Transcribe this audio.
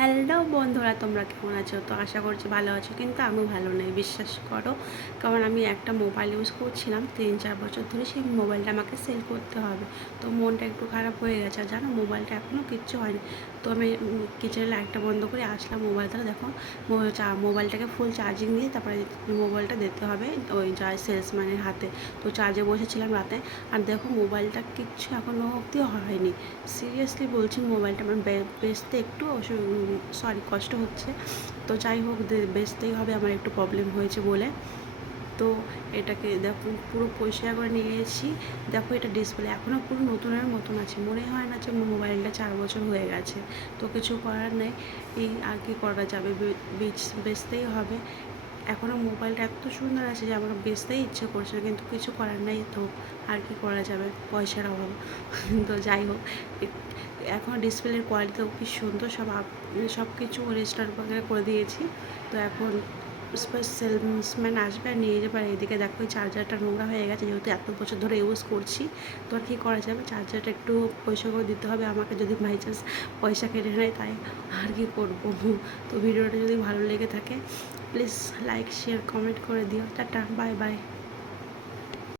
Hello বন্ধুরা, তোমরা কেমন আছো? তো আশা করছি ভালো আছো, কিন্তু আমি ভালো নেই, বিশ্বাস করো। কারণ আমি একটা মোবাইল ইউজ করছিলাম 3-4 বছর ধরে, সেই মোবাইলটা আমাকে সেল করতে হবে। তো মনটা একটু খারাপ হয়ে গেছে। আর জানো, মোবাইলটা এখনও কিচ্ছু হয়নি। তো আমি কিচেনের লাইটটা বন্ধ করে আসলাম, মোবাইলটা দেখো। মোবাইলটাকে ফুল চার্জিং দিয়ে তারপরে মোবাইলটা দিতে হবে ওই যা সেলসম্যানের হাতে। তো চার্জে বসেছিলাম রাতে। আর দেখো, মোবাইলটা কিচ্ছু এখনও অবধিও হয়নি। সিরিয়াসলি বলছি, মোবাইলটা আমার বেচতে একটু কষ্ট হচ্ছে। তো যাই হোক, বেচতেই হবে, আমার একটু প্রবলেম হয়েছে বলে। তো এটাকে দেখো, পুরো পরিষ্কার করে নিয়ে এসেছি। দেখো, এটা ডিসপ্লে এখনও পুরো নতুনের মতন আছে, মনে হয় না যে মোবাইলটা 4 বছর হয়ে গেছে। তো কিছু করার নেই, এই আর কি করা যাবে, বেচতেই হবে। এখনও মোবাইলটা এত সুন্দর আছে যে আমার বেচতেই ইচ্ছে করছে না, কিন্তু কিছু করার নেই। তো আর কি করা যাবে, পয়সার অভাব। তো যাই হোক, এখন ডিসপ্লের কোয়ালিটিও কি সুন্দর, সব কিছু রেস্টোর করে দিয়েছি। তো এখন সেলসম্যান আসবে আর নিয়ে যাবে। আর এদিকে দেখো, ওই চার্জারটা নোংরা হয়ে গেছে, যেহেতু এত বছর ধরে ইউজ করছি। তো আর কী করা যাবে, চার্জারটা একটু পয়সা করে দিতে হবে আমাকে, যদি বাই চান্স পয়সা কেটে নেয় তাই। আর কি করবো। তো ভিডিওটা যদি ভালো লেগে থাকে, প্লিজ লাইক শেয়ার কমেন্ট করে দিও। Tata, bye bye.